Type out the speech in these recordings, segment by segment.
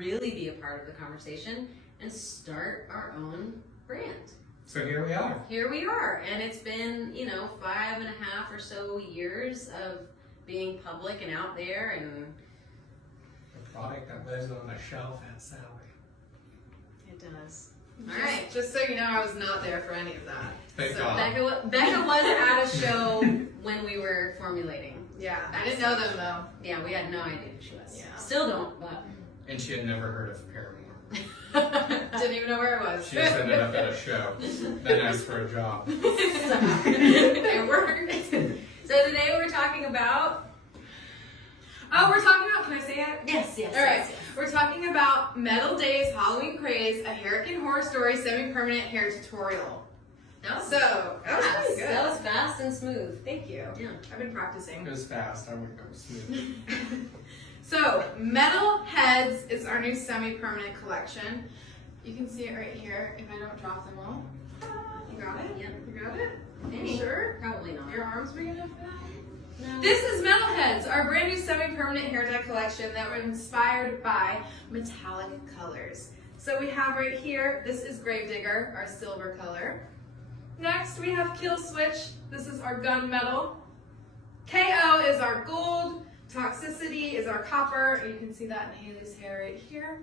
really be a part of the conversation and start our own brand. So here we are. Here we are, and it's been, 5.5 or so years of being public and out there, and A product that lives on a shelf at Sally. it does. All Just, right. just so you know, I was not there for any of that. Thank So, God. Becca was at a show when we were formulating. Yeah, I didn't know them though. Yeah, we had no idea who she was. Yeah. Still don't, but. And she had never heard of Paramore. Didn't even know where it was. She just ended up at a show, then asked for a job. It worked. So today we're talking about. Oh, we're talking about, can I say it? Yes. All right, we're talking about Metal Days Halloween Craze, a Hurricane Horror Story semi-permanent hair tutorial. That was, So, that was fast. pretty good. That was fast and smooth. Thank you. Yeah. I've been practicing. It was fast, I wouldn't go smooth. So, Metal Heads is our new semi-permanent collection. You can see it right here if I don't drop them all. You got it? Yep. You got it? Maybe. You sure? Probably not. Your arm's big enough for that? No. This is Metal Heads, our brand new semi-permanent hair dye collection that were inspired by metallic colors. So we have right here, this is Gravedigger, our silver color. Next we have Kill Switch, this is our gunmetal. KO is our gold, Toxicity is our copper, you can see that in Hayley's hair right here.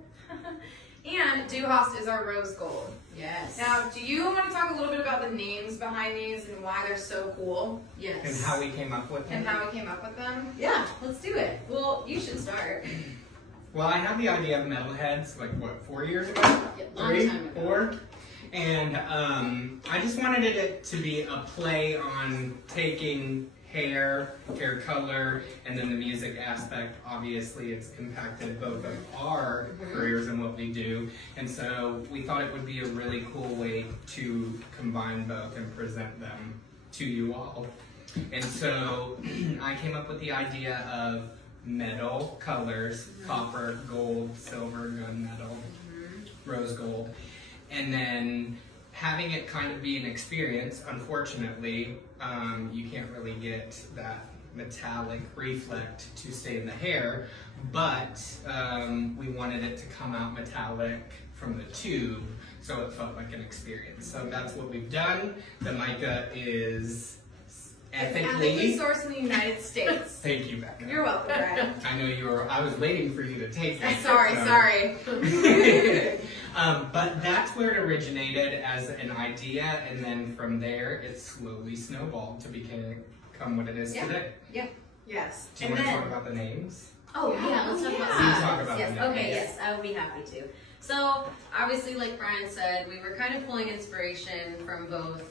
And Duhast is our rose gold. Yes. Now, do you want to talk a little bit about the names behind these and why they're so cool? Yes. And how we came up with And them. how we came up with them? Yeah, let's do it. Well, you should start. Well, I had the idea of metalheads, 4 years ago? Yeah, long 3, time ago. 4? And I just wanted it to be a play on taking hair color, and then the music aspect. Obviously, it's impacted both of our careers and what we do. And so we thought it would be a really cool way to combine both and present them to you all. And so I came up with the idea of metal colors, copper, gold, silver, gunmetal, rose gold, and then having it kind of be an experience. Unfortunately, you can't really get that metallic reflect to stay in the hair, but we wanted it to come out metallic from the tube, so it felt like an experience. So that's what we've done. The mica is Ethically sourced in the United States. Thank you, Becca. You're welcome, Brad. I know you were. I was waiting for you to take it. Sorry. But that's where it originated as an idea, and then from there it slowly snowballed to become what it is today. Yes. Do you want to talk about the names? Oh yeah, let's talk about You that. talk about Yes. the names. Okay. Yes, I would be happy to. So obviously, like Brian said, we were kind of pulling inspiration from both,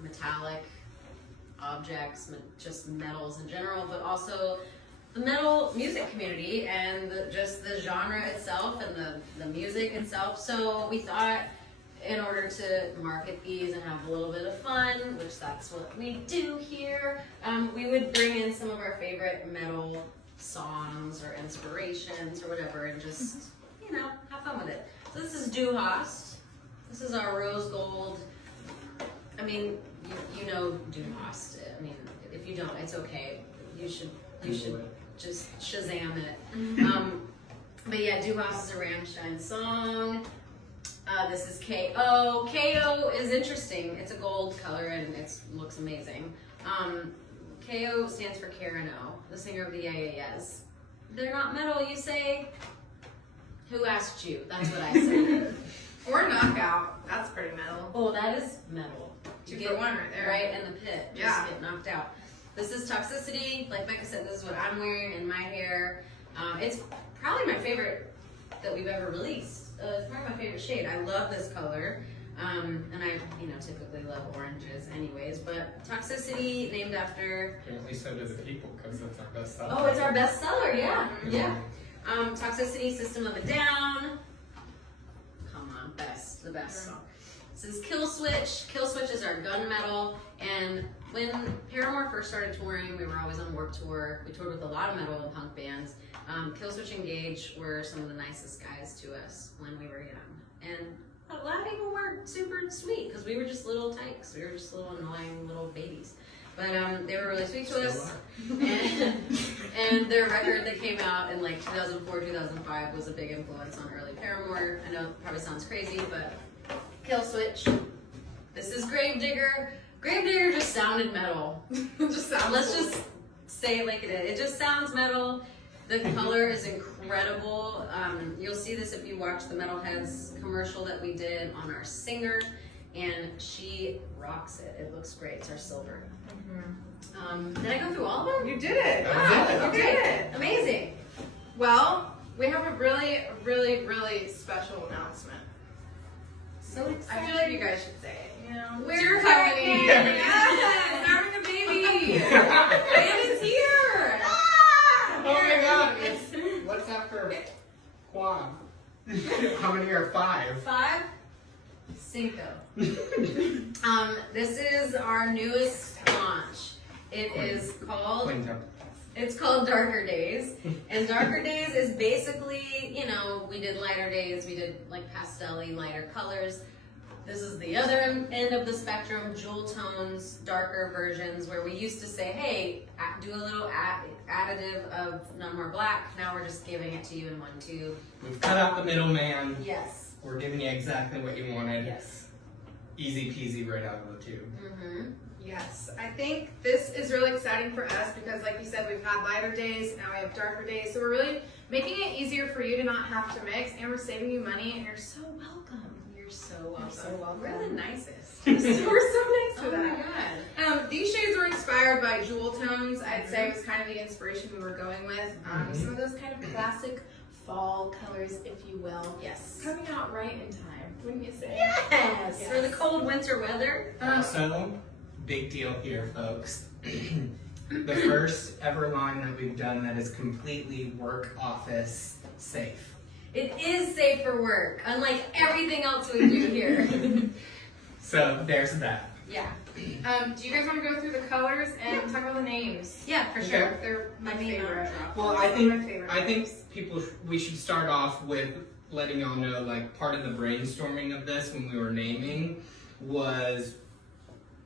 metallic objects, just metals in general, but also the metal music community and just the genre itself and the music itself. So we thought, in order to market these and have a little bit of fun, which that's what we do here, we would bring in some of our favorite metal songs or inspirations or whatever, and just have fun with it. So this is Duhast. This is our rose gold. I mean, you know Duhast. I mean, if you don't, it's okay. You should just Shazam it. But yeah, Duhast is a Rammstein song. This is KO. KO is interesting. It's a gold color and it looks amazing. KO stands for Karano, the singer of the Yeah. They're not metal, you say? Who asked you? That's what I said. Or Knockout. That's pretty metal. Oh, that is metal. Two for one right there. Right in the pit. Just Yeah. get knocked out. This is Toxicity. Like Becca said, this is what I'm wearing in my hair. It's probably my favorite that we've ever released. It's probably my favorite shade. I love this color. And I, typically love oranges anyways. But Toxicity, named after... Apparently so do the people, because it's our best seller. Oh, it's our best seller, yeah. Toxicity, System of a Down. Come on, the best song. This is Kill Switch. Kill Switch is our gunmetal. And when Paramore first started touring, we were always on Warped Tour. We toured with a lot of metal and punk bands. Kill Switch and Gage were some of the nicest guys to us when we were young. And a lot of people weren't super sweet because we were just little tykes. We were just little annoying little babies. But they were really sweet to us. And their record that came out in like 2004, 2005 was a big influence on early Paramore. I know it probably sounds crazy, but Kill Switch. This is Gravedigger. Gravedigger just sounded metal. Just sounds Let's cool. just say it like it is. It just sounds metal. The color is incredible. You'll see this if you watch the Metalheads commercial that we did on our singer, and she rocks it. It looks great. It's our silver. Did I go through all of them? You did it. That was You did it. Amazing. Well, we have a really, really, really special announcement. So excited. I feel like you guys should say it. You know, We're coming. pregnant. Yes, having a baby. Baby's here. Oh my God! What's after quad? How many are 5? 5. Cinco. This is our newest launch. It is called. Clean up. It's called Darker Days. And Darker Days is basically, you know, we did lighter days, we did like pastel-y, lighter colors. This is the other end of the spectrum, jewel tones, darker versions, where we used to say, hey, do a little additive of No More Black. Now we're just giving it to you in one tube. We've cut out the middleman. Yes. We're giving you exactly what you wanted. Yes. Easy peasy right out of the tube. Mm-hmm. Yes, I think this is really exciting for us because, like you said, we've had lighter days, now we have darker days. So we're really making it easier for you to not have to mix, and we're saving you money, and you're so welcome. You're so welcome. You're so welcome. We're the nicest. We're so nice for Oh my that. god. These shades were inspired by jewel tones. I'd say it was kind of the inspiration we were going with. Some of those kind of classic fall colors, if you will. Yes. Coming out right in time, wouldn't you say? Yes. For the cold winter weather. Also, big deal here, folks. The first ever line that we've done that is completely work office safe. It is safe for work, unlike everything else we do here. So there's that. Yeah. Do you guys want to go through the colors and talk about the names? Yeah, for Okay. sure. They're my I mean, favorite. Well, Some I of think my favorite names. we should start off with letting y'all know, like, part of the brainstorming of this when we were naming was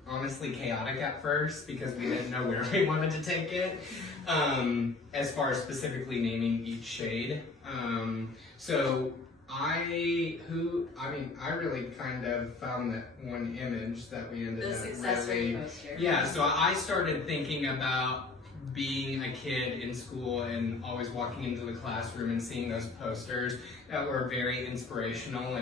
honestly chaotic at first because we didn't know where we wanted to take it, as far as specifically naming each shade. So I really kind of found that one image that we ended The up success really, rate poster. yeah, so I started thinking about being a kid in school and always walking into the classroom and seeing those posters that were very inspirational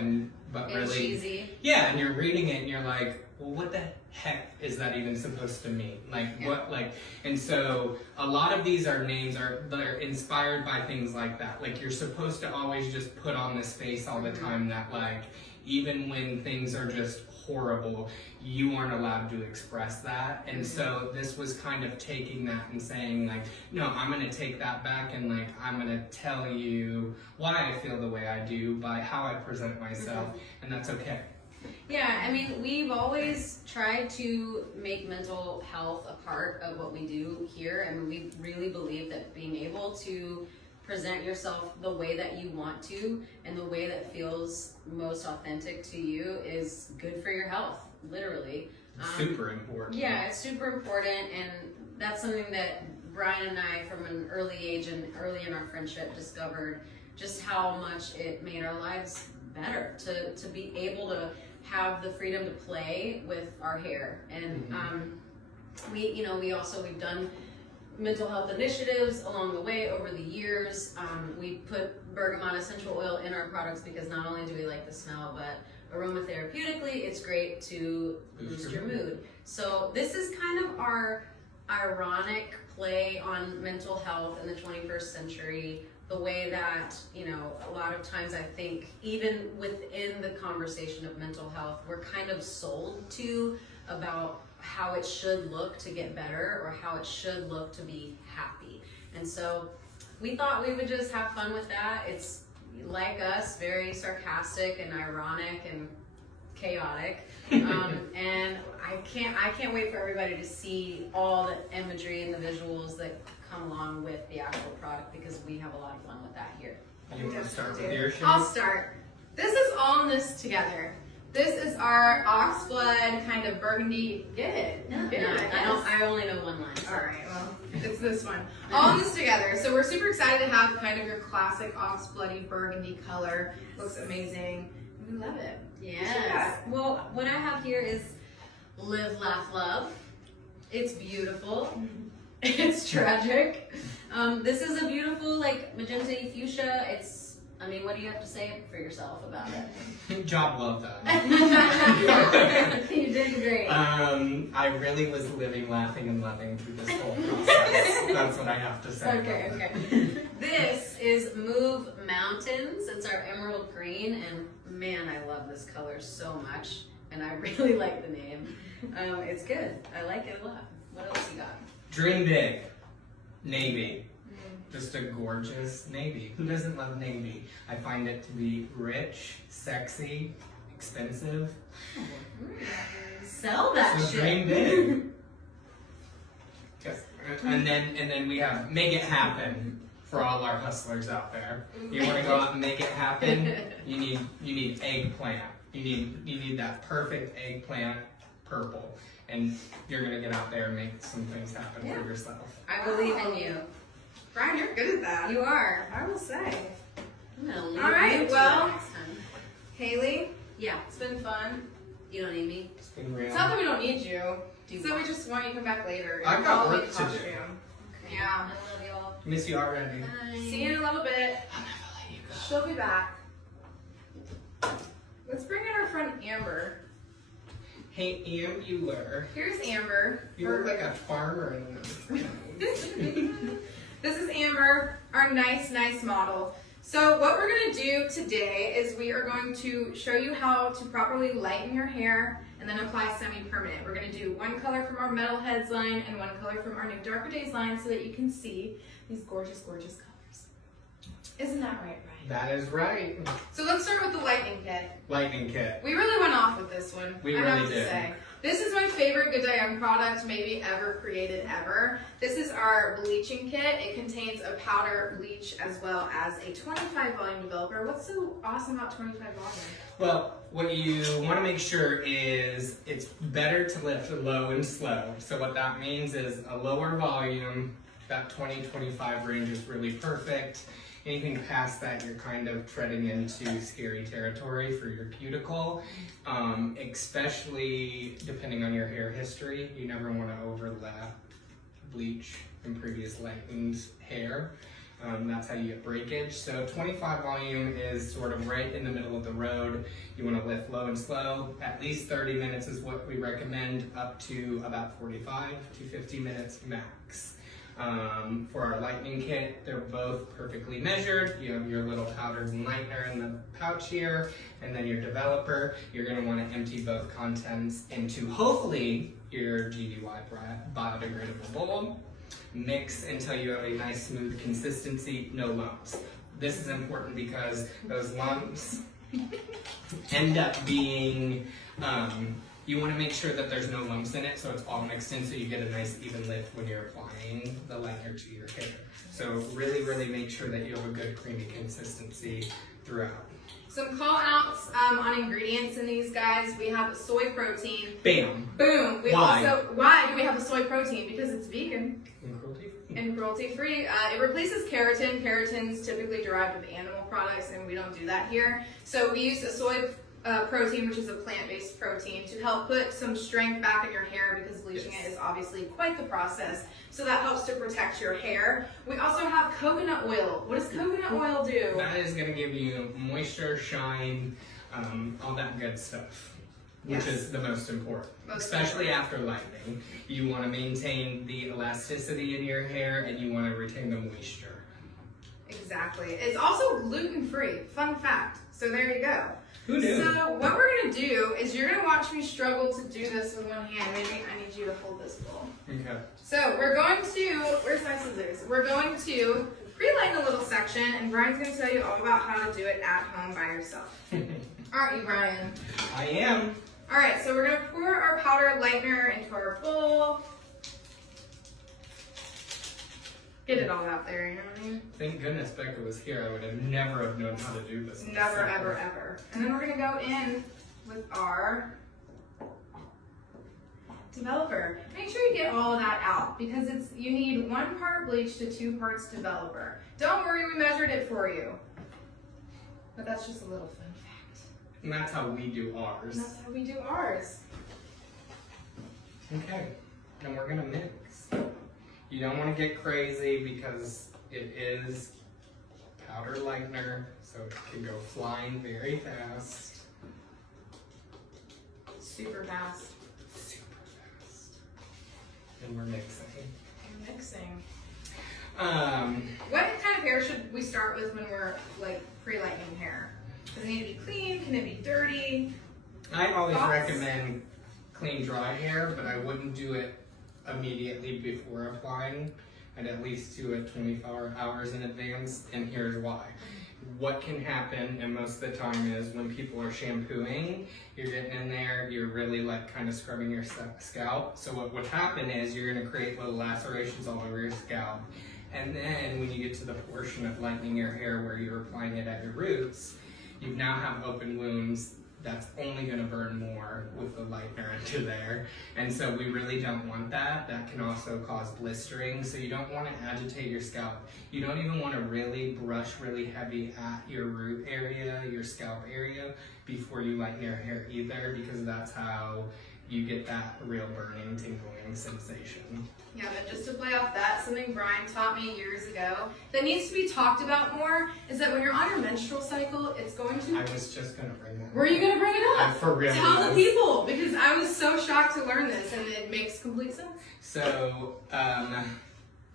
but And really cheesy. yeah, and you're reading it and you're like, well, what the heck is that even supposed to mean? Like, what, like, and so a lot of these names they're inspired by things like that. Like, you're supposed to always just put on this face all the time that, like, even when things are just horrible, you aren't allowed to express that. And so this was kind of taking that and saying, like, no, I'm going to take that back and, like, I'm going to tell you why I feel the way I do by how I present myself, and that's okay. Yeah, I mean, we've always tried to make mental health a part of what we do here, and we really believe that being able to present yourself the way that you want to and the way that feels most authentic to you is good for your health, literally. Super important. Yeah, it's super important, and that's something that Brian and I, from an early age and early in our friendship, discovered just how much it made our lives better to be able to have the freedom to play with our hair. And we've done mental health initiatives along the way over the years. We put bergamot essential oil in our products because not only do we like the smell, but aromatherapeutically, it's great to boost your mood. So this is kind of our ironic play on mental health in the 21st century. The way that, a lot of times I think even within the conversation of mental health, we're kind of sold to about how it should look to get better or how it should look to be happy. And so we thought we would just have fun with that. It's like us, very sarcastic and ironic and chaotic. And I can't wait for everybody to see all the imagery and the visuals that come along with the actual product because we have a lot of fun with that here. You want to start with your shade? I'll start. This is all in this together. This is our oxblood kind of burgundy. Get it? No, Get it, I guess. I only know one line. So. All right, well, it's this one. All in this together. So we're super excited to have kind of your classic oxbloody burgundy color. Looks amazing. We love it. Yes. Well, what I have here is Live, Laugh, Love. It's beautiful. It's tragic. This is a beautiful, like, magenta fuchsia. I mean, what do you have to say for yourself about it? Job well done. You did great. I really was living, laughing, and loving through this whole process. That's what I have to say. Okay. This is Move Mountains. It's our emerald green, and man, I love this color so much, and I really like the name. It's good. I like it a lot. What else you got? Dream big. Navy. Just a gorgeous navy. Who doesn't love navy? I find it to be rich, sexy, expensive. Sell that So shit. dream big. Yes. And then we have make it happen for all our hustlers out there. You want to go out and make it happen? You need eggplant. You need that perfect eggplant purple, and you're gonna get out there and make some things happen for yourself. I believe in you. Brian, you're good at that. You are. I will say. I'm gonna leave All right, you to well- it next time. Haley, Yeah. it's been fun. You don't need me. It's been real. It's not that we don't need you. Do you So want- we just want you to come back later. I've got I'll work make a to do. costume. Okay. Yeah. I love y'all. Miss you already. Bye. See you in a little bit. I'll never let you go. She'll be back. Let's bring in our friend Amber. Hey, Ambular. Here's Amber. You look like a farmer in this. This is Amber, our nice model. So what we're gonna do today is we are going to show you how to properly lighten your hair and then apply semi-permanent. We're gonna do one color from our Metalheads line and one color from our new Darker Days line so that you can see these gorgeous colors. Isn't that right, Brian? That is right. So let's start with the lightning kit. Lightning kit. We really went off with this one. We I really have to did. say. This is my favorite Good Day Young product maybe ever created ever. This is our bleaching kit. It contains a powder bleach as well as a 25 volume developer. What's so awesome about 25 volume? Well, what you want to make sure is it's better to lift low and slow. So what that means is a lower volume, that 20-25 range is really perfect. Anything past that, you're kind of treading into scary territory for your cuticle, especially depending on your hair history. You never want to overlap bleach in previous lightened hair. That's how you get breakage. So 25 volume is sort of right in the middle of the road. You want to lift low and slow. At least 30 minutes is what we recommend, up to about 45 to 50 minutes max. For our lightning kit, they're both perfectly measured. You have your little powdered lightener in the pouch here, and then your developer. You're going to want to empty both contents into, hopefully, your GDY biodegradable bowl. Mix until you have a nice smooth consistency, no lumps. This is important because those lumps end up being, you want to make sure that there's no lumps in it, so it's all mixed in, so you get a nice even lift when you're applying the lightener to your hair. So really make sure that you have a good creamy consistency throughout. Some call outs on ingredients in these guys. We have soy protein. Bam! Boom. Why? Why do we have a soy protein? Because it's vegan And cruelty-free. and cruelty-free. It replaces keratin. Keratin's typically derived with animal products, and we don't do that here. So we use a soy protein, which is a plant-based protein, to help put some strength back in your hair because bleaching it is obviously quite the process. So that helps to protect your hair. We also have coconut oil. What does coconut oil do? That is going to give you moisture, shine, all that good stuff, which Yes. is the most important. Especially after lightening. You want to maintain the elasticity in your hair, and you want to retain the moisture. Exactly. It's also gluten-free. Fun fact. So there you go. Who knew? So what we're going to do is you're going to watch me struggle to do this with one hand. Maybe I need you to hold this bowl. Okay. So we're going to, where's my scissors? We're going to pre-lighten a little section, and Brian's going to tell you all about how to do it at home by yourself. Aren't you, Brian? I am. All right, so we're going to pour our powder lightener into our bowl. Get it all out there, you know what I mean? Thank goodness Becca was here. I would have never have known how to do this. Never, ever, ever. And then we're going to go in with our developer. Make sure you get all of that out because you need 1 part bleach to 2 parts developer. Don't worry, we measured it for you. But that's just a little fun fact. And that's how we do ours. And that's how we do ours. Okay, and we're gonna mix. You don't want to get crazy because it is powder lightener, so it can go flying very fast. Super fast. Super fast. And we're mixing. We're mixing. What What kind of hair should we start with when we're like pre-lightening hair? Does it need to be clean? Can it be dirty? I always Thoughts? recommend clean dry hair, but I wouldn't do it immediately before applying. I'd at least do it 24 hours in advance, and here's why. What can happen, and most of the time, is when people are shampooing, you're getting in there, you're really like kind of scrubbing your scalp. So what would happen is you're gonna create little lacerations all over your scalp. And then when you get to the portion of lightening your hair where you're applying it at your roots, you now have open wounds that's only going to burn more with the lightener into there. And so we really don't want that. That can also cause blistering. So you don't want to agitate your scalp. You don't even want to really brush really heavy at your root area, your scalp area, before you lighten your hair either, because that's how you get that real burning, tingling sensation. Yeah, but just to play off that, something Brian taught me years ago that needs to be talked about more is that when you're on your menstrual cycle, it's going to... I was just going to bring that up. Were you going to bring it up? For real. Tell the people, because I was so shocked to learn this, and it makes complete sense. So,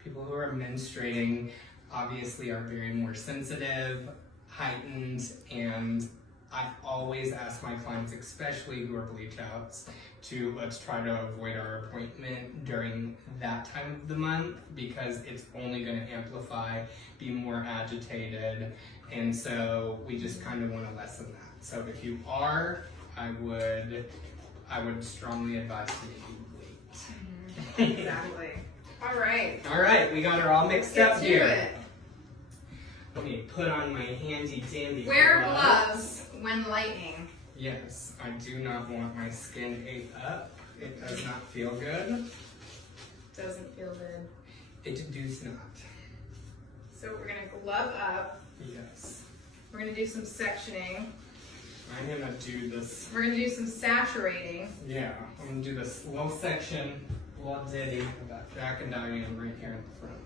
people who are menstruating obviously are very more sensitive, heightened, and I always ask my clients, especially who are bleach outs, to let's try to avoid our appointment during that time of the month because it's only going to amplify, be more agitated, and so we just kind of want to lessen that. So if you are, I would strongly advise to wait. Exactly. All right. All right, we got her all mixed Get up to here. it. Let me put on my handy dandy Wear gloves when lightening. Yes, I do not want my skin ate up. It does not feel good. Doesn't feel good. It does not. So we're gonna glove up. Yes. We're gonna do some sectioning. I'm gonna do this. We're gonna do some saturating. Yeah, I'm gonna do this little section, little ditty about Jack and Diane right here in the front.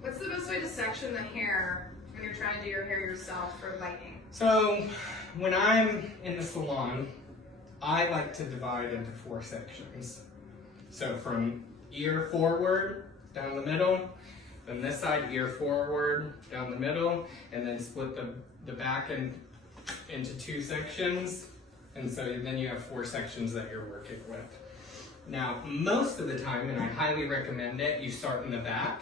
What's the best way to section the hair when you're trying to do your hair yourself for lightening? So, when I'm in the salon, I like to divide into 4 sections. So from ear forward, down the middle, then this side, ear forward, down the middle, and then split the back into 2 sections. And so then you have 4 sections that you're working with. Now, most of the time, and I highly recommend it, you start in the back,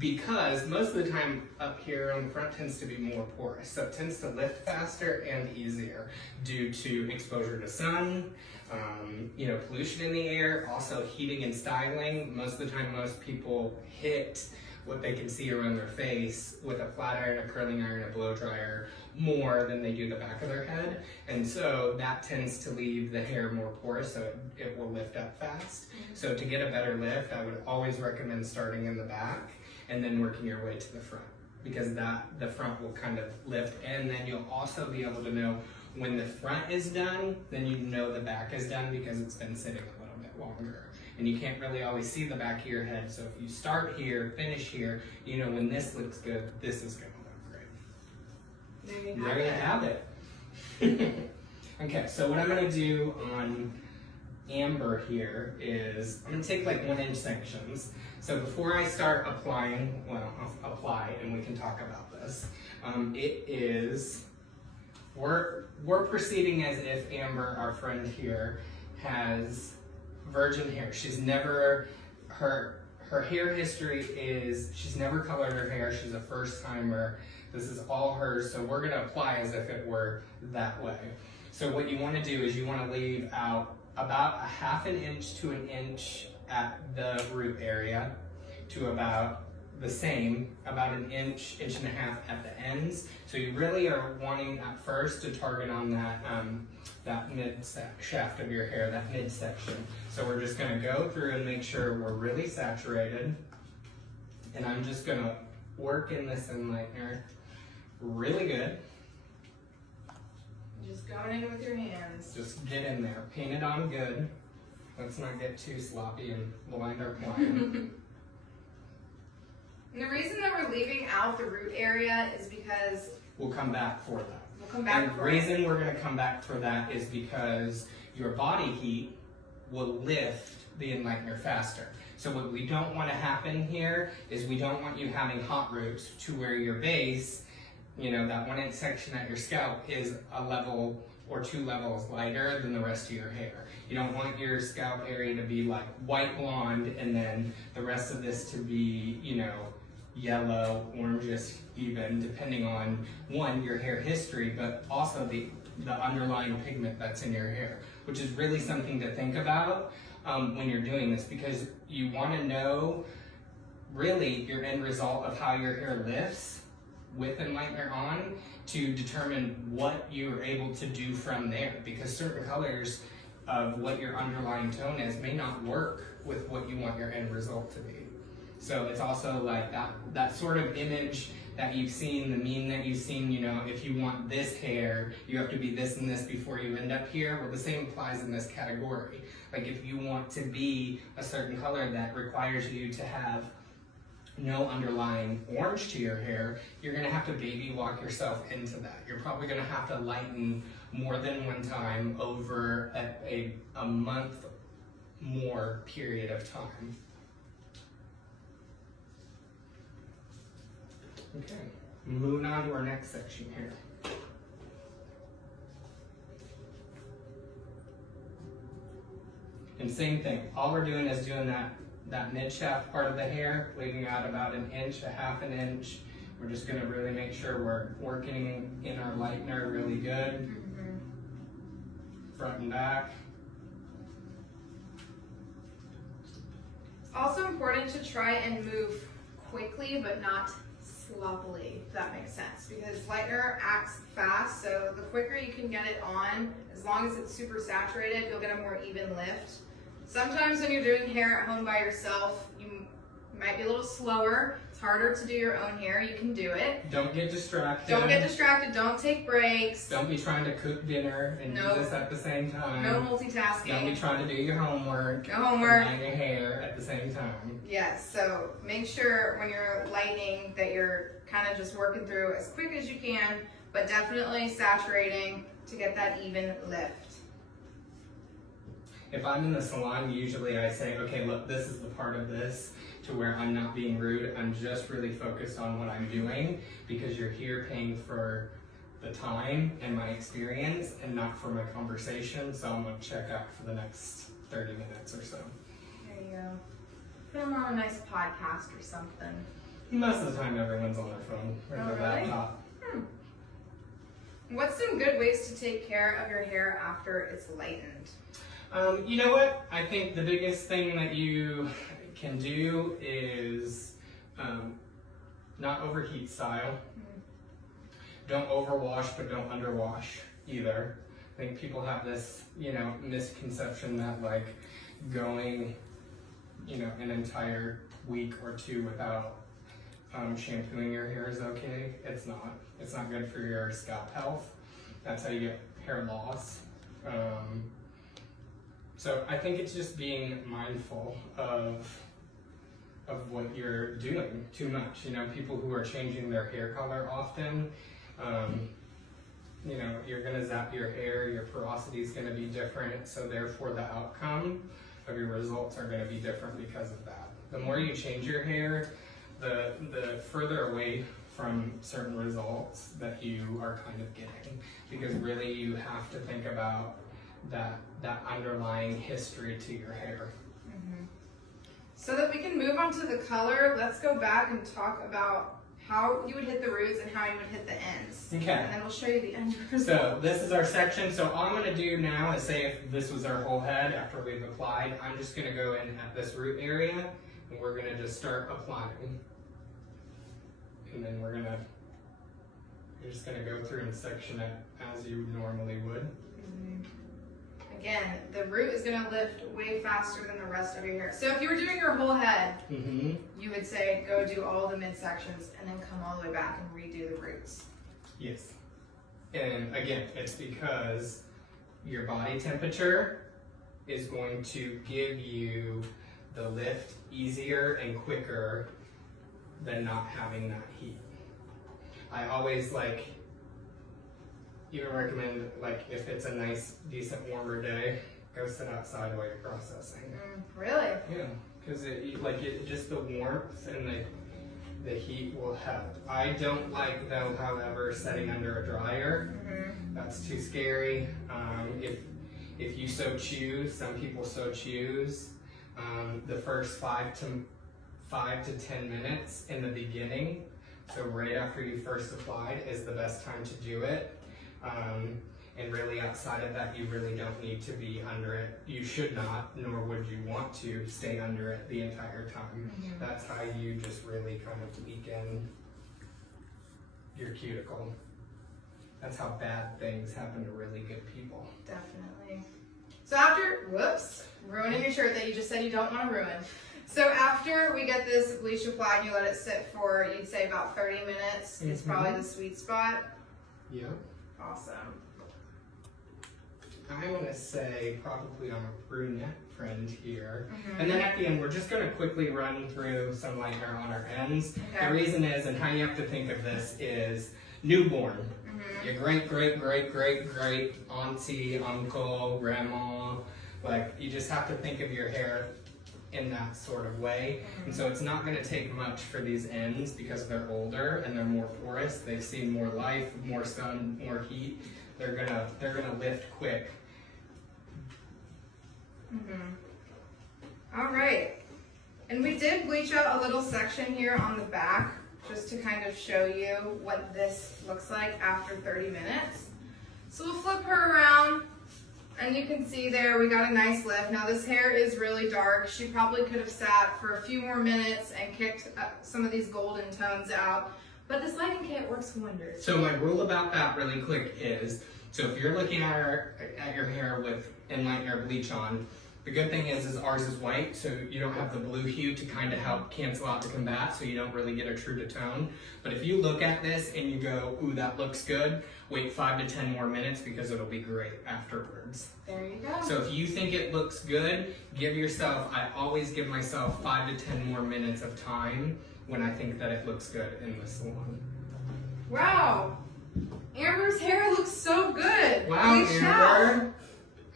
because most of the time up here on the front tends to be more porous, so it tends to lift faster and easier due to exposure to sun, pollution in the air, also heating and styling. Most of the time, most people hit what they can see around their face with a flat iron, a curling iron, a blow dryer more than they do the back of their head, and so that tends to leave the hair more porous, so it will lift up fast. So to get a better lift, I would always recommend starting in the back and then working your way to the front, because the front will kind of lift, and then you'll also be able to know when the front is done, then you know the back is done because it's been sitting a little bit longer. And you can't really always see the back of your head, so if you start here, finish here, you know when this looks good, this is gonna look great. There you have it. Okay, so what I'm gonna do on Amber here is, I'm gonna take like 1-inch sections. So before I start applying, well, I'll apply and we can talk about this. We're proceeding as if Amber, our friend here, has virgin hair. She's never, her hair history is, she's never colored her hair. She's a first timer. This is all hers, so we're gonna apply as if it were that way. So what you wanna do is you wanna leave out about a 1/2 inch to 1 inch at the root area to about the same, about an inch, inch and a half at the ends. So you really are wanting at first to target on that mid shaft of your hair, that midsection. So we're just gonna go through and make sure we're really saturated. And I'm just gonna work in this enlightener really good. Just going in with your hands. Just get in there, paint it on good. Let's not get too sloppy and blind our client. And the reason that we're leaving out the root area is because We'll come back for that. we'll come back And the for it. reason we're going to come back for that is because your body heat will lift the enlightener faster. So what we don't want to happen here is we don't want you having hot roots to where your base, you know, that 1 inch section at your scalp is a level or 2 levels lighter than the rest of your hair. You don't want your scalp area to be like white blonde and then the rest of this to be, you know, yellow, orangish even, depending on, one, your hair history, but also the underlying pigment that's in your hair, which is really something to think about when you're doing this, because you want to know really your end result of how your hair lifts with enlightener on to determine what you're able to do from there, because certain colors of what your underlying tone is may not work with what you want your end result to be. So it's also like that sort of image that you've seen, the meme that you've seen, you know, if you want this hair, you have to be this and this before you end up here. Well, the same applies in this category. Like if you want to be a certain color that requires you to have no underlying orange to your hair, you're gonna have to baby walk yourself into that. You're probably gonna have to lighten more than one time over a month more period of time. Okay, moving on to our next section here. And same thing, all we're doing is doing that mid shaft part of the hair, leaving out about an inch, a half an inch. We're just gonna really make sure we're working in our lightener really good. Front and back. It's also important to try and move quickly but not sloppily, if that makes sense, because lightener acts fast, so the quicker you can get it on, as long as it's super saturated, you'll get a more even lift. Sometimes when you're doing hair at home by yourself, you might be a little slower. It's harder to do your own hair. You can do it. Don't get distracted. Don't get distracted. Don't take breaks. Don't be trying to cook dinner and do this at the same time. No multitasking. Don't be trying to do your homework. No homework. And your hair at the same time. Yes, so make sure when you're lighting that you're kind of just working through as quick as you can, but definitely saturating to get that even lift. If I'm in the salon, usually I say, okay, look, this is the part of this to where I'm not being rude. I'm just really focused on what I'm doing because you're here paying for the time and my experience and not for my conversation. So I'm gonna check out for the next 30 minutes or so. There you go. Put them on a nice podcast or something. Most of the time everyone's on their phone or their really? laptop. What's some good ways to take care of your hair after it's lightened? You know what? I think the biggest thing that you can do is not overheat style. Don't overwash, but don't underwash either. I think people have this, you know, misconception that like going, you know, an entire week or two without shampooing your hair is okay. It's not. It's not good for your scalp health. That's how you get hair loss. So I think it's just being mindful of what you're doing too much. You know, people who are changing their hair color often, you know, you're gonna zap your hair, your porosity is gonna be different, so therefore the outcome of your results are gonna be different because of that. The more you change your hair, the further away from certain results that you are kind of getting, because really you have to think about that underlying history to your hair. So that we can move on to the color, let's go back and talk about how you would hit the roots and how you would hit the ends. Okay. And then we'll show you the end result. So this is our section. So all I'm going to do now is say if this was our whole head after we've applied, I'm just going to go in at this root area and we're going to just start applying. and then you're just gonna go through and section it as you normally would. Again, the root is going to lift way faster than the rest of your hair. So if you were doing your whole head, you would say go do all the midsections and then come all the way back and redo the roots. Yes. And again, it's because your body temperature is going to give you the lift easier and quicker than not having that heat. I always even recommend, if it's a nice, decent, warmer day, go sit outside while you're processing. Really? Yeah, because just the warmth and the heat will help. I don't like, though, however, setting under a dryer. That's too scary. If you so choose, some people so choose, the first 5 to 10 minutes in the beginning, so right after you first applied, is the best time to do it. And really outside of that, you really don't need to be under it. You should not, nor would you want to stay under it the entire time. That's how you just really kind of weaken your cuticle. That's how bad things happen to really good people. Definitely. So after, ruining your shirt that you just said you don't want to ruin. So after we get this bleach applied, you let it sit for, you'd say about 30 minutes. It's probably the sweet spot. Yeah. Awesome. I want to say probably on a brunette friend here. And then at the end, we're just going to quickly run through some light hair on our ends. Okay. The reason is, and how you have to think of this is, newborn. Your great auntie, uncle, grandma, you just have to think of your hair in that sort of way. And so it's not going to take much for these ends because they're older and they're more porous. They've seen more life, more sun, more heat. They're gonna lift quick. All right. And we did bleach out a little section here on the back just to kind of show you what this looks like after 30 minutes. So we'll flip her around. And you can see there, we got a nice lift. Now this hair is really dark. She probably could have sat for a few more minutes and kicked some of these golden tones out. But this lighting kit works wonders. So my rule about that really quick is, so if you're looking at your hair with Enlightener bleach on, the good thing is ours is white, so you don't have the blue hue to kind of help cancel out the combat, so you don't really get a true to tone. But if you look at this and you go, ooh, that looks good, wait 5 to 10 more minutes because it'll be great afterwards. There you go. So if you think it looks good, I always give myself 5 to 10 more minutes of time when I think that it looks good in the salon. Wow. Amber's hair looks so good. Wow, Amber.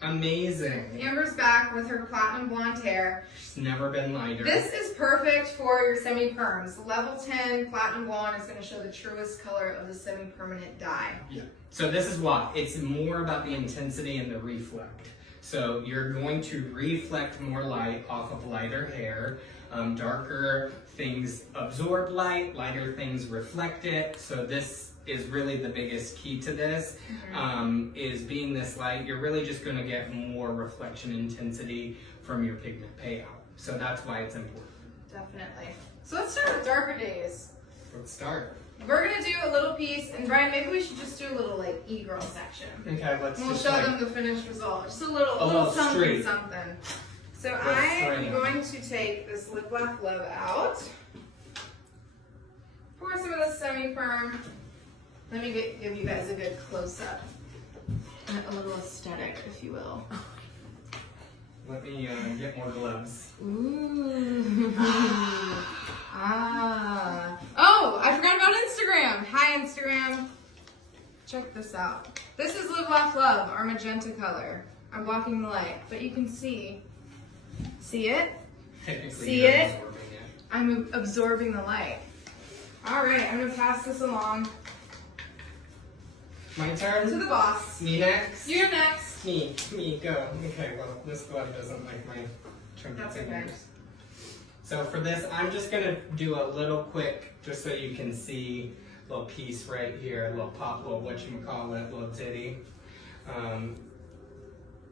Amazing. Amber's back with her platinum blonde hair. She's never been lighter. This is perfect for your semi-perms. Level 10 platinum blonde is going to show the truest color of the semi-permanent dye. Yeah. So this is why. It's more about the intensity and the reflect. So you're going to reflect more light off of lighter hair. Darker things absorb light, lighter things reflect it. So this is really the biggest key to this, is being this light, you're really just going to get more reflection intensity from your pigment payout. So that's why it's important. Definitely. So let's start with darker days. Let's start. We're going to do a little piece, and Brian, maybe we should just do a little e-girl section. Okay, let's and we'll just show them the finished result. Just a little something, straight. something. So I am going to take this Lip Laugh Love out, pour some of the semi-perm. Let me give you guys a good close-up. A little aesthetic, if you will. Let me get more gloves. Ooh. Oh, I forgot about Instagram. Hi, Instagram. Check this out. This is Live, Laugh, Love, our magenta color. I'm blocking the light, but you can see. See it? Technically, see you're it? absorbing it. I'm absorbing the light. All right, I'm gonna pass this along. My turn? To the boss. Me next? You're next. Me, go. Okay, well, this glove doesn't like my chunky That's fingers. okay. So for this, I'm just gonna do a little quick, just so you can see a little piece right here, a little pop, little whatchamacallit, little titty.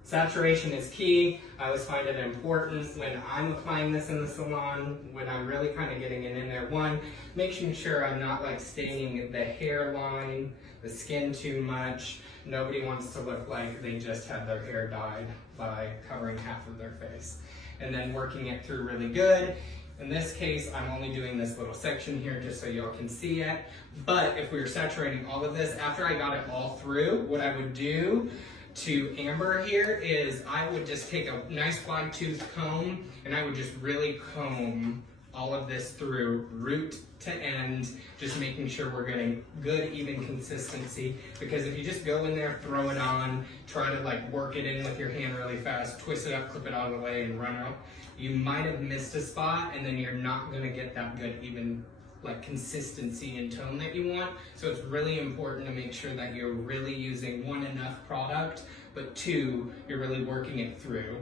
Saturation is key. I always find it important when I'm applying this in the salon, when I'm really kind of getting it in there. One, making sure I'm not like staining the hairline, the skin too much. Nobody wants to look like they just had their hair dyed by covering half of their face. And then working it through really good. In this case, I'm only doing this little section here just so y'all can see it. But if we were saturating all of this, after I got it all through, what I would do to amber here is I would just take a nice wide tooth comb and I would just really comb all of this through root to end, just making sure we're getting good even consistency, because if you just go in there, throw it on, try to like work it in with your hand really fast, twist it up, clip it out of the way and run out, you might have missed a spot and then you're not going to get that good even like consistency and tone that you want. So it's really important to make sure that you're really using one, enough product, but two, you're really working it through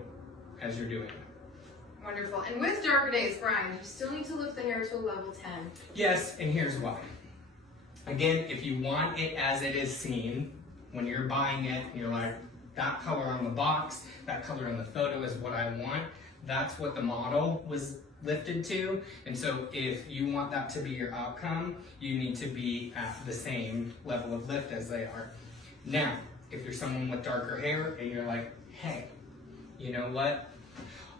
as you're doing it. Wonderful. And with darker days, Brian, you still need to lift the hair to a level 10. Yes, and here's why. Again, if you want it as it is seen, when you're buying it, you're like, that color on the box, that color on the photo is what I want, that's what the model was lifted to. And so if you want that to be your outcome, you need to be at the same level of lift as they are. Now, if you're someone with darker hair and you're like, hey, you know what?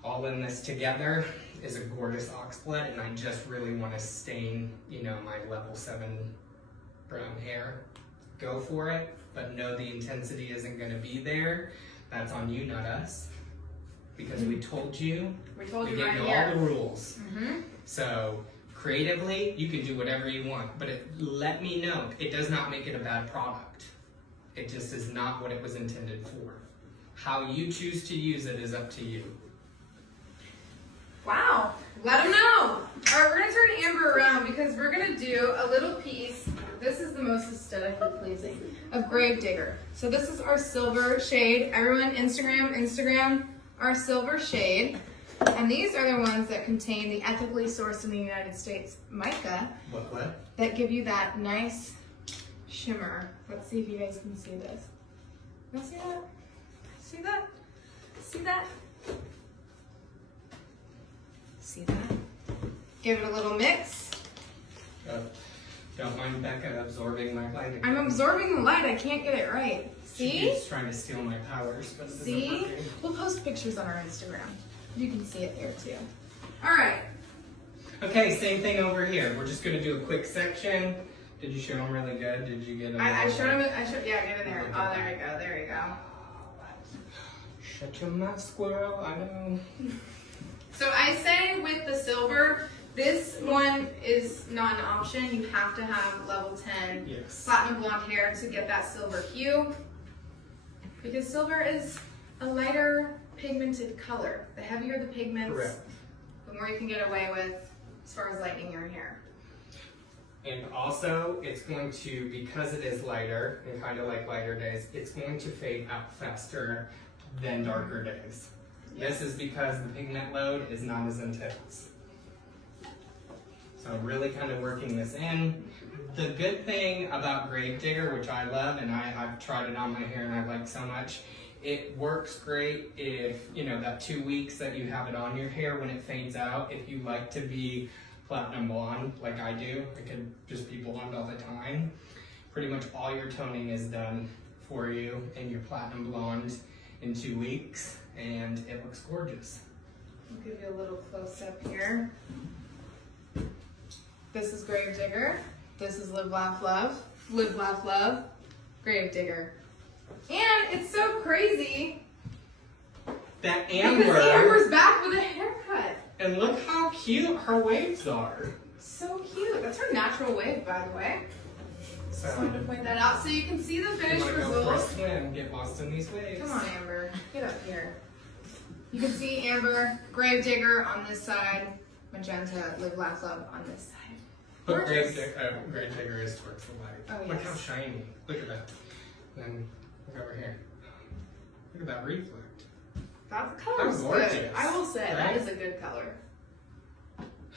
All in this together is a gorgeous oxblood and I just really want to stain, you know, my level 7 brown hair. Go for it, but know the intensity isn't going to be there. That's on you, not us. Because we told you, we gave right you here. all the rules. So creatively, you can do whatever you want, but let me know. It does not make it a bad product. It just is not what it was intended for. How you choose to use it is up to you. Wow, let them know. All right, we're gonna turn Amber around because we're gonna do a little piece. This is the most aesthetically pleasing of Grave Digger. So this is our silver shade. Everyone, Instagram, our silver shade. And these are the ones that contain the ethically sourced in the United States mica. What? That give you that nice shimmer. Let's see if you guys can see this. You see that? See that? See that? See that? Give it a little mix. Don't mind Becca absorbing my light again. I'm absorbing the light. I can't get it right. See? She's trying to steal my powers, but it isn't See? working. We'll post pictures on our Instagram. You can see it there too. All right. Okay, same thing over here. We're just gonna do a quick section. Did you show them really good? Did you get them? I showed him. Yeah, get in there. Oh, there you go. There you go. Shut your mouth, squirrel. I know. So I say with the silver, this one is not an option. You have to have level 10 Yes. platinum blonde hair to get that silver hue. Because silver is a lighter pigmented color. The heavier the pigments, Correct. the more you can get away with as far as lightening your hair. And also, it's going to, because it is lighter, and kind of like lighter days, it's going to fade out faster than darker days. This is because the pigment load is not as intense. So really kind of working this in. The good thing about Grave Digger, which I love, and I've tried it on my hair and I like so much, it works great if, you know, that 2 weeks that you have it on your hair when it fades out, if you like to be platinum blonde like I do, I could just be blonde all the time. Pretty much all your toning is done for you and you're platinum blonde in 2 weeks and it looks gorgeous. I'll give you a little close up here. This is Grave Digger. This is Live, Laugh, Love. Live, Laugh, Love. Grave Digger. And it's so crazy That because Amber, Amber's back with a haircut. and look how cute her waves are. So cute. That's her natural wave, by the way. So, Just wanted to point that out so you can see the you finished want to go for a result. swim, get lost in these waves. Come on, Amber. Get up here. You can see Amber, Grave Digger on this side, Magenta, Live, Laugh, Love on this side. But Gorgeous. Grave Digger is towards the light. Oh, Look yes. how shiny. Look at that. Then look over here. Look at that reflect. That color is gorgeous. good. I will say, that Right? is a good color.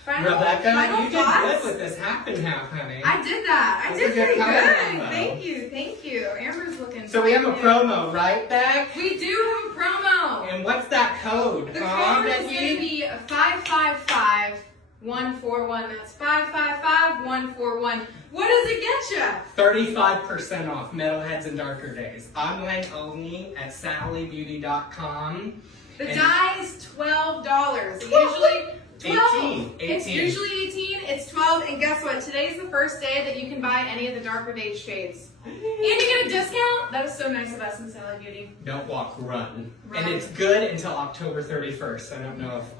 Final Rebecca, you did thoughts? good with this half and half, honey. I did that. I That's did a good pretty color good. combo. Thank you. Thank you. Amber's looking So we have a promo, right, Beck? We do have a promo. And what's that code? The code is going to be 555-141. That's 555-141. What does it get you? 35% off Metalheads and Darker Days. Online only at sallybeauty.com. The dye is $12. It usually 12. 18. It's usually 18. It's 12. And guess what? Today's the first day that you can buy any of the Darker Days shades. And you get a discount. That is so nice of us in Sally Beauty. Don't walk, run. Run. And it's good until October 31st. I don't know if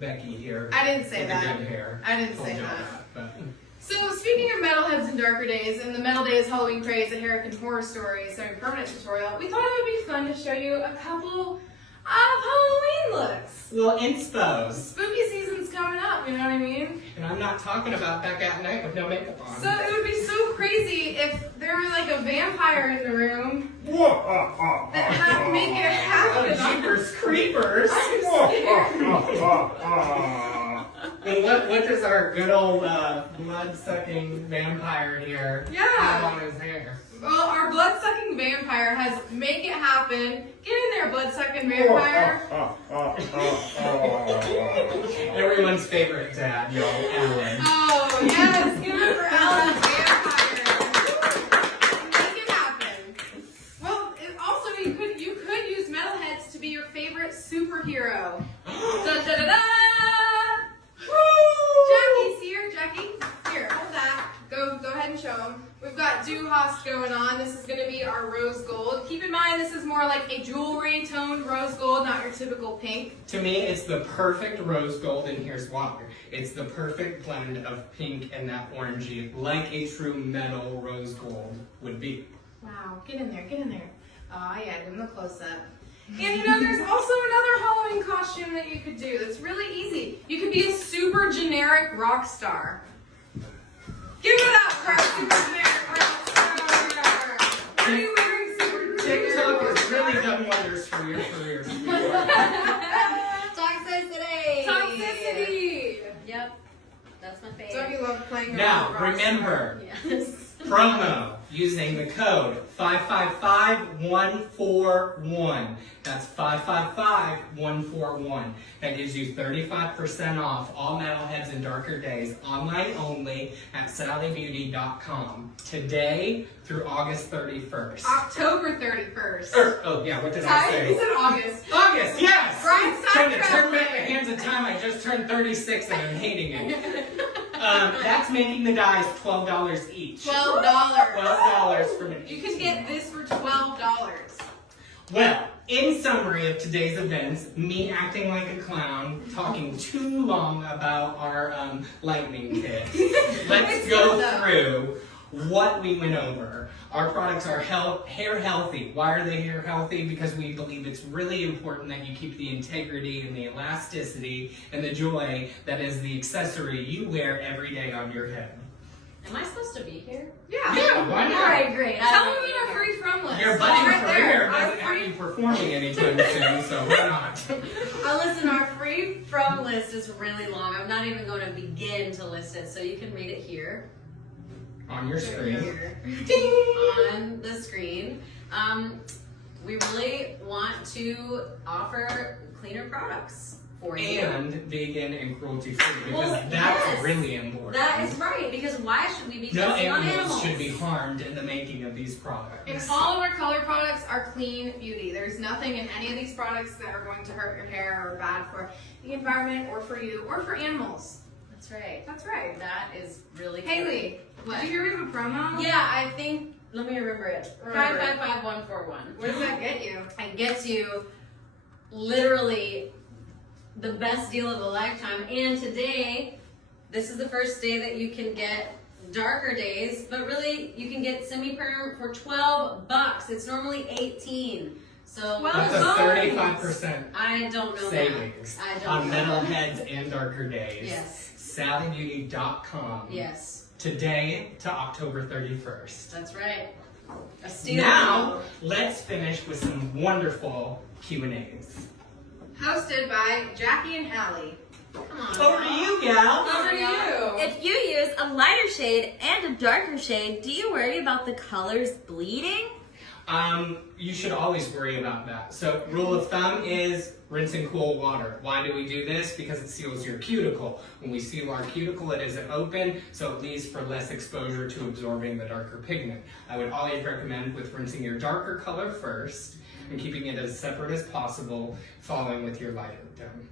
Becky here I didn't say with that. the good hair I didn't told say y'all that. but So speaking of Metalheads and Darker Days and the Metal Days Halloween Craze, a Hurricane Horror Story semi-permanent tutorial, we thought it would be fun to show you a couple of Halloween looks. little inspos. Spooky season's coming up, you know what I mean? And I'm not talking about Becca at night with no makeup on. So it would be so crazy if there was like a vampire in the room that had to make it happen. Oh, jeepers creepers. I'm scared. And what does our good old blood-sucking vampire here have on his hair? Well, our blood-sucking vampire has make it happen. Get in there, blood-sucking vampire. Everyone's favorite dad, y'all, Alan. Oh, yes. Give it for Alan the vampire. Make it happen. Well, also, you could use Metalheads to be your favorite superhero. Da-da-da-da! Jackie's here. Jackie, here, hold that. Go ahead and show them. We've got Dewhost going on. This is going to be our rose gold. Keep in mind, this is more like a jewelry toned rose gold, not your typical pink. To me, it's the perfect rose gold, and here's why. It's the perfect blend of pink and that orangey, like a true metal rose gold would be. Wow, get in there, get in there. Oh yeah, give them the close up. And you know, there's also another Halloween costume that you could do that's really easy. You could be a super generic rock star. Give it up for our super generic rock star. What are you wearing, super generic? TikTok has really done wonders for your career. Toxicity. Toxicity. Yep. That's my favorite. Don't you love playing around Now, with rock remember, Yes. promo using the code 555-141. That's 555-141. That gives you 35% off all Metalheads and Darker Days, online only at sallybeauty.com. Today through August 31st. October 31st. Oh yeah, what did I Ty, say? you said August. August, yes! Brian's Trying to time turn back the traveling. hands of time. I just turned 36 and I'm hating it. That's making the dyes $12 each. $12. $12 from an You can get this for $12. Well, in summary of today's events, me acting like a clown, talking too long about our lightning kit. Let's go through what we went over. Our products are hair healthy. Why are they hair healthy? Because we believe it's really important that you keep the integrity and the elasticity and the joy that is the accessory you wear every day on your head. Am I supposed to be here? Yeah, why All not? right, great. Tell them about our free from list. Your budding Right career there. doesn't have you performing anytime soon, so why not? Listen, our free from list is really long. I'm not even going to begin to list it, so you can read it here. On your screen. Here. On the screen. We really want to offer cleaner products for you. And vegan and cruelty free, because Well, that's yes. really important. That is right, because why should we be No testing on animals animals? should be harmed in the making of these products. And all of our color products are clean beauty. There's nothing in any of these products that are going to hurt your hair or bad for the environment or for you or for animals. That's right. That's right. That is really Hayley, What? did you hear we have a promo? Yeah, I think, let me remember it. Remember it. 555-141. What does that get you? It gets you literally the best deal of a lifetime. And today, this is the first day that you can get Darker Days, but really you can get semi-perm for $12. It's normally $18. So That's a 35% I don't know savings that. I don't on know that. Metalheads and Darker Days. Yes. SallyBeauty.com. Yes, Today to October 31st. that's right. A steal. Now, let's finish with some wonderful Q&As. Hosted by Jackie and Hallie. Come on. Over to you, gal. Over to you. If you use a lighter shade and a darker shade, do you worry about the colors bleeding? You should always worry about that. So rule of thumb is rinse in cool water. Why do we do this? Because it seals your cuticle. When we seal our cuticle, it isn't open, so it leaves for less exposure to absorbing the darker pigment. I would always recommend with rinsing your darker color first and keeping it as separate as possible, following with your lighter tone.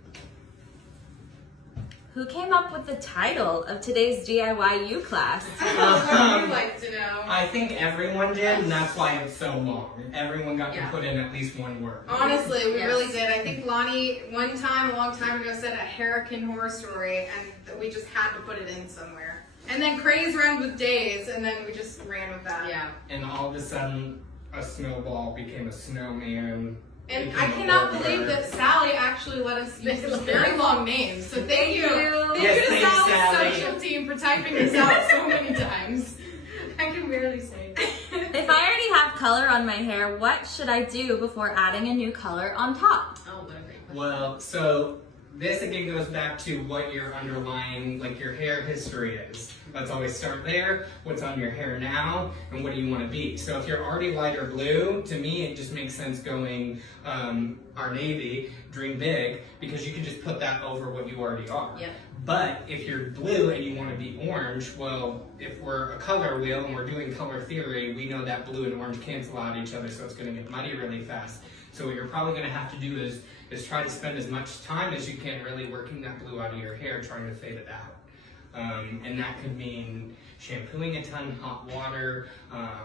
Who came up with the title of today's DIY class? What would you like to know? I think everyone did, and that's why it's so long. Everyone got to put in at least one word. Honestly, we Yes. really did. I think Lonnie, one time, a long time ago, said a Hurricane Horror Story, and we just had to put it in somewhere. And then Craze ran with Days, and then we just ran with that. Yeah. And all of a sudden, a snowball became a snowman. And became I a cannot wolf believe bird. that Sally actually let us use these very long names. So thank you. Thank Yes, you to thanks, Sally's Sally. social team for typing this out so many times. I can barely say it. If I already have color on my hair, what should I do before adding a new color on top? Oh, what a great question. Well, so this again goes back to what your underlying, like your hair history is. Let's always start there. What's on your hair now, and what do you want to be? So if you're already lighter blue, to me it just makes sense going our navy, dream big, because you can just put that over what you already are. Yep. But if you're blue and you want to be orange, well, if we're a color wheel and we're doing color theory, we know that blue and orange cancel out each other, so it's going to get muddy really fast. So what you're probably going to have to do is try to spend as much time as you can really working that blue out of your hair, trying to fade it out. And that could mean shampooing a ton, hot water, a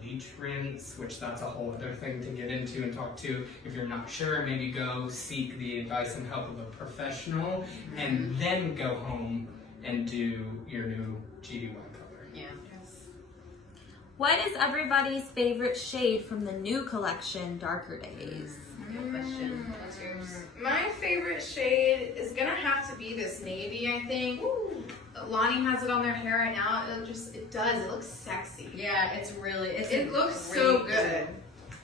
bleach rinse, which that's a whole other thing to get into and talk to. If you're not sure, maybe go seek the advice and help of a professional, and then go home and do your new GDY color. Yeah. What is everybody's favorite shade from the new collection, Darker Days? Good question. What's yours? My favorite shade is gonna have to be this navy, I think. Lonnie has it on their hair right now. It looks sexy. Yeah, it looks so great good. blue.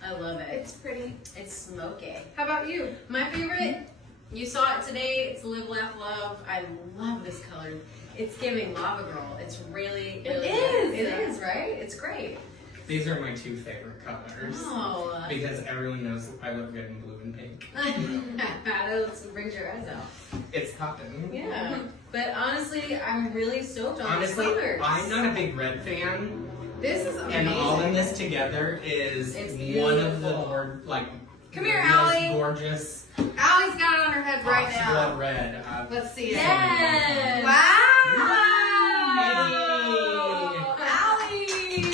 I love it. It's pretty. It's smoky. How about you? My favorite, you saw it today, it's Live, Laugh, Love. I love this color. It's giving Lava Girl. It's really, really is. good. It is, right? It's great. These are my two favorite colors. Oh. Because everyone knows I look good in blue and pink. That brings your eyes out. It's cotton. Yeah. But honestly, I'm really stoked on Honestly, these colors. I'm not a big red fan. This is amazing. And all in this together is It's one of the beautiful. more, like, Come here, most Allie. Allie's Allie's got it on her head right now. blood red. Let's see it. Yes. Wow.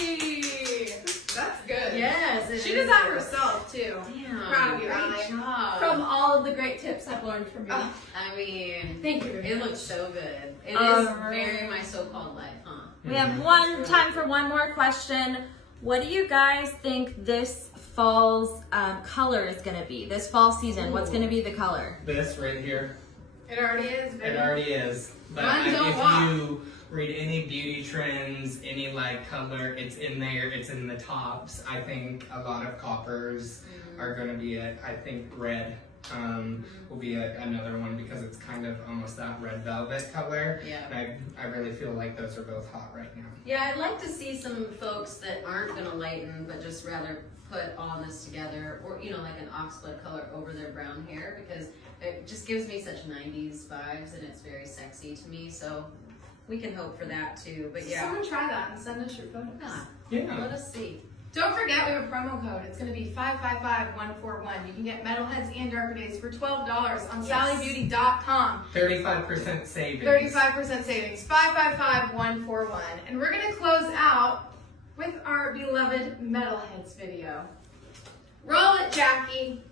Allie. That's good. Yes. it She is does that good. herself too. Damn. Proud of you, Great Allie. job. From all of the great tips I've learned from you. Oh, I mean, thank you. it looks so good. It is Alright. very my so-called life, huh? We have time for one more question. What do you guys think this fall's color is going to be? This fall season, what's going to be the color? This right here, It already is, baby. it already is. But Mine don't if walk. you read any beauty trends, any like color, it's in there, it's in the tops. I think a lot of coppers are going to be it. I think red will be another one because it's kind of almost that red velvet color. Yeah. And I really feel like those are both hot right now. Yeah, I'd like to see some folks that aren't gonna lighten, but just rather put all this together, or like an oxblood color over their brown hair, because it just gives me such 90s vibes and it's very sexy to me. So we can hope for that too. But yeah, Someone try that and send us your photos. yeah. Let us see. Don't forget, we have a promo code. It's going to be 555141. You can get Metalheads and Darker Days for $12 on SallyBeauty.com. 35% savings. 35% savings. 555141. And we're going to close out with our beloved Metalheads video. Roll it, Jackie.